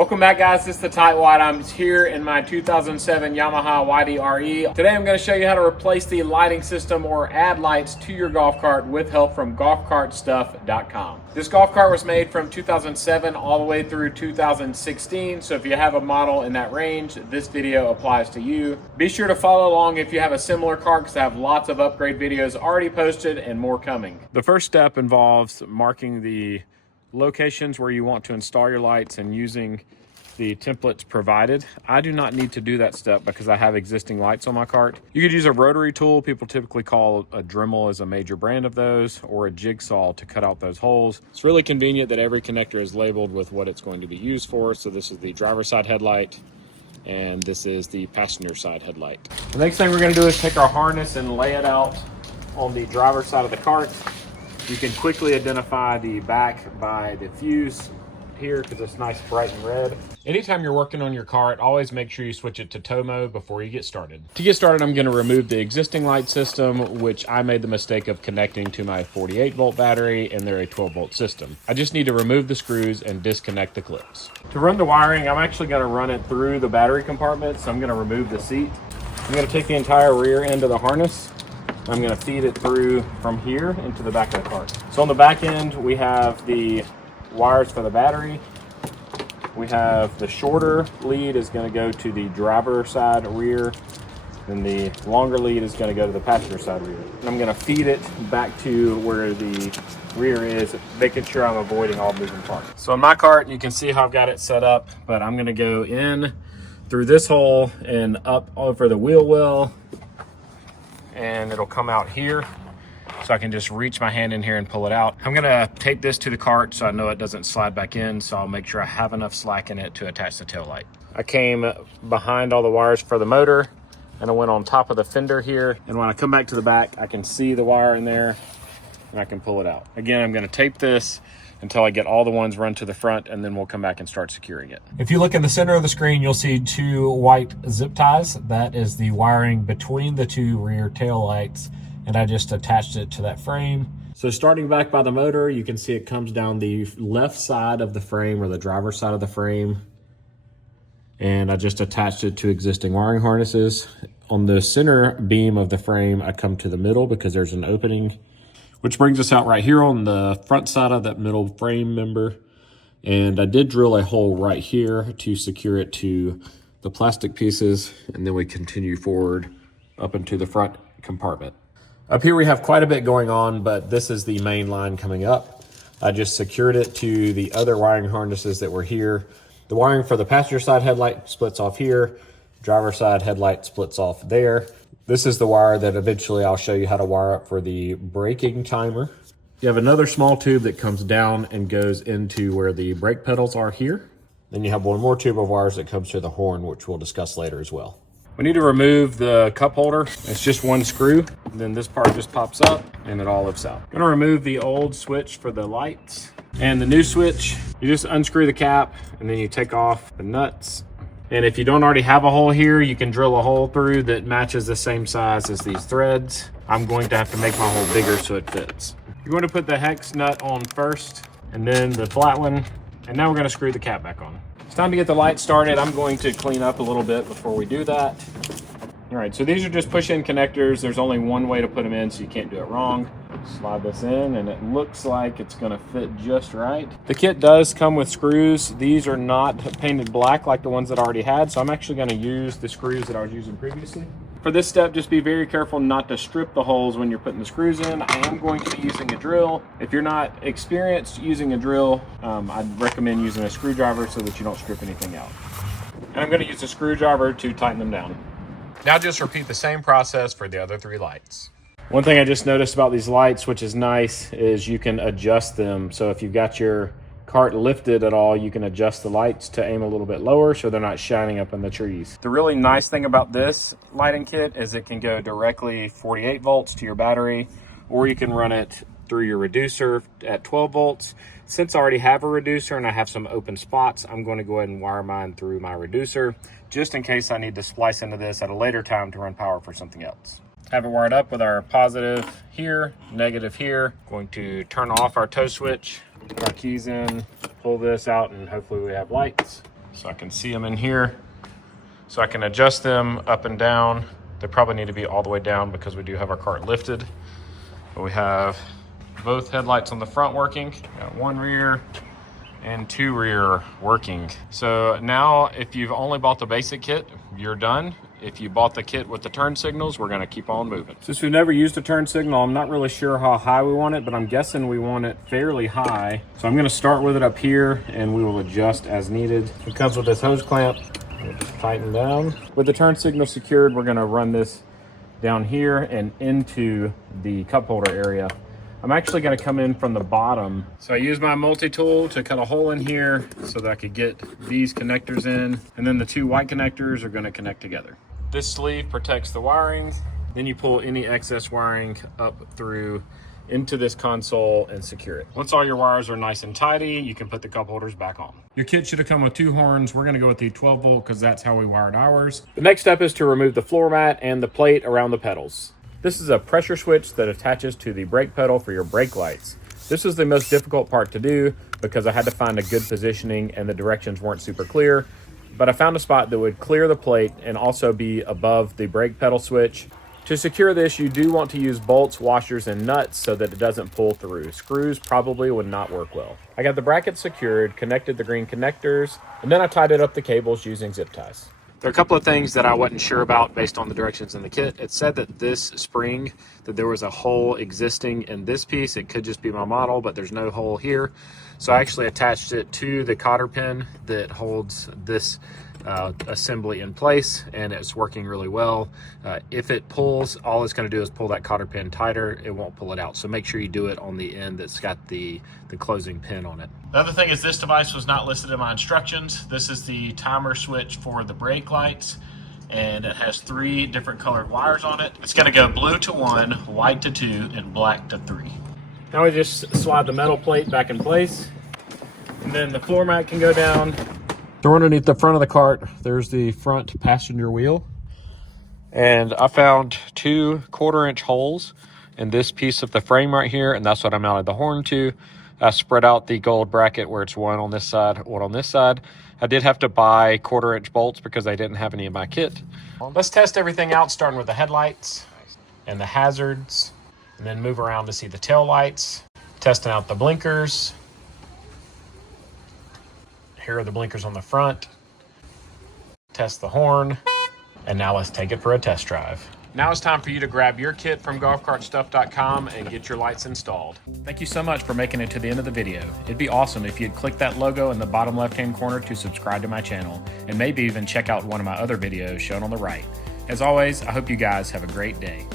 Welcome back, guys. This is the Tightwaddiy. I'm here in my 2007 Yamaha YDRE. Today I'm going to show you how to replace the lighting system or add lights to your golf cart with help from golfcartstuff.com. This golf cart was made from 2007 all the way through 2016, so if you have a model in that range, this video applies to you. Be sure to follow along if you have a similar cart, because I have lots of upgrade videos already posted and more coming. The first step involves marking the locations where you want to install your lights and using the templates provided. I do not need to do that step because I have existing lights on my cart. You could use a rotary tool. People typically call a Dremel as a major brand of those, or a jigsaw to cut out those holes. It's really convenient that every connector is labeled with what it's going to be used for. So this is the driver's side headlight and this is the passenger side headlight. The next thing we're going to do is take our harness and lay it out on the driver's side of the cart. You can quickly identify the back by the fuse here because it's nice, bright and red. Anytime you're working on your cart, always make sure you switch it to tow mode before you get started. To get started, I'm going to remove the existing light system, which I made the mistake of connecting to my 48-volt battery, and they're a 12-volt system. I just need to remove the screws and disconnect the clips. To run the wiring, I'm actually going to run it through the battery compartment, so I'm going to remove the seat. I'm going to take the entire rear end of the harness. I'm going to feed it through from here into the back of the cart. So on the back end, we have the wires for the battery. We have the shorter lead is going to go to the driver side rear. Then the longer lead is going to go to the passenger side rear. And I'm going to feed it back to where the rear is, making sure I'm avoiding all moving parts. So in my cart, you can see how I've got it set up, but I'm going to go in through this hole and up over the wheel well, and it'll come out here, so I can just reach my hand in here and pull it out. I'm gonna tape this to the cart so I know it doesn't slide back in, so I'll make sure I have enough slack in it to attach the tail light. I came behind all the wires for the motor, and I went on top of the fender here, and when I come back to the back, I can see the wire in there, and I can pull it out. Again, I'm gonna tape this until I get all the ones run to the front, and then we'll come back and start securing it. If you look in the center of the screen, you'll see two white zip ties. That is the wiring between the two rear tail lights, and I just attached it to that frame. So starting back by the motor, you can see it comes down the left side of the frame, or the driver's side of the frame, and I just attached it to existing wiring harnesses. On the center beam of the frame, I come to the middle because there's an opening, which brings us out right here on the front side of that middle frame member. And I did drill a hole right here to secure it to the plastic pieces, and then we continue forward up into the front compartment. Up here we have quite a bit going on, but this is the main line coming up. I just secured it to the other wiring harnesses that were here. The wiring for the passenger side headlight splits off here. Driver side headlight splits off there. This is the wire that eventually I'll show you how to wire up for the braking timer. You have another small tube that comes down and goes into where the brake pedals are here. Then you have one more tube of wires that comes to the horn, which we'll discuss later as well. We need to remove the cup holder. It's just one screw. Then this part just pops up and it all lifts out. I'm gonna remove the old switch for the lights and the new switch. You just unscrew the cap and then you take off the nuts. And if you don't already have a hole here, you can drill a hole through that matches the same size as these threads. I'm going to have to make my hole bigger so it fits. You're going to put the hex nut on first and then the flat one. And now we're going to screw the cap back on. It's time to get the light started. I'm going to clean up a little bit before we do that. All right, so these are just push-in connectors. There's only one way to put them in, so you can't do it wrong. Slide this in, and it looks like it's gonna fit just right. The kit does come with screws. These are not painted black like the ones that I already had, so I'm actually gonna use the screws that I was using previously. For this step, just be very careful not to strip the holes when you're putting the screws in. I am going to be using a drill. If you're not experienced using a drill, I'd recommend using a screwdriver so that you don't strip anything out. And I'm gonna use a screwdriver to tighten them down. Now just repeat the same process for the other three lights. One thing I just noticed about these lights, which is nice, is you can adjust them. So if you've got your cart lifted at all, you can adjust the lights to aim a little bit lower so they're not shining up in the trees. The really nice thing about this lighting kit is it can go directly 48 volts to your battery, or you can run it through your reducer at 12 volts. Since I already have a reducer and I have some open spots, I'm going to go ahead and wire mine through my reducer, just in case I need to splice into this at a later time to run power for something else. Have it wired up with our positive here, negative here. Going to turn off our tow switch, put our keys in, pull this out, and hopefully we have lights. So I can see them in here. So I can adjust them up and down. They probably need to be all the way down because we do have our cart lifted. But we have both headlights on the front working. Got one rear and two rear working. So now if you've only bought the basic kit, you're done. If you bought the kit with the turn signals, we're gonna keep on moving. Since we've never used a turn signal, I'm not really sure how high we want it, but I'm guessing we want it fairly high. So I'm gonna start with it up here and we will adjust as needed. It comes with this hose clamp. We'll just tighten down. With the turn signal secured, we're gonna run this down here and into the cup holder area. I'm actually gonna come in from the bottom. So I use my multi-tool to cut a hole in here so that I could get these connectors in, and then the two white connectors are gonna connect together. This sleeve protects the wiring. Then you pull any excess wiring up through into this console and secure it. Once all your wires are nice and tidy, you can put the cup holders back on. Your kit should have come with two horns. We're gonna go with the 12 volt because that's how we wired ours. The next step is to remove the floor mat and the plate around the pedals. This is a pressure switch that attaches to the brake pedal for your brake lights. This is the most difficult part to do because I had to find a good positioning and the directions weren't super clear, but I found a spot that would clear the plate and also be above the brake pedal switch. To secure this, you do want to use bolts, washers, and nuts so that it doesn't pull through. Screws probably would not work well. I got the brackets secured, connected the green connectors, and then I tied it up the cables using zip ties. There are a couple of things that I wasn't sure about based on the directions in the kit. It said that this spring, that there was a hole existing in this piece. It could just be my model, but there's no hole here. So I actually attached it to the cotter pin that holds this assembly in place, and it's working really well. If it pulls, all it's going to do is pull that cotter pin tighter. It won't pull it out. So make sure you do it on the end that's got the closing pin on it. The other thing is this device was not listed in my instructions. This is the timer switch for the brake lights, and it has 3 different colored wires on it. It's going to go blue to 1, white to 2, and black to 3. Now we just slide the metal plate back in place, and then the floor mat can go down. So underneath the front of the cart, there's the front passenger wheel. And I found 2 1/4-inch holes in this piece of the frame right here, and that's what I mounted the horn to. I spread out the gold bracket where it's one on this side, one on this side. I did have to buy 1/4-inch bolts because I didn't have any in my kit. Let's test everything out, starting with the headlights and the hazards, and then move around to see the tail lights, testing out the blinkers. Here are the blinkers on the front. Test the horn. And now let's take it for a test drive. Now it's time for you to grab your kit from golfcartstuff.com and get your lights installed. Thank you so much for making it to the end of the video. It'd be awesome if you'd click that logo in the bottom left-hand corner to subscribe to my channel, and maybe even check out one of my other videos shown on the right. As always, I hope you guys have a great day.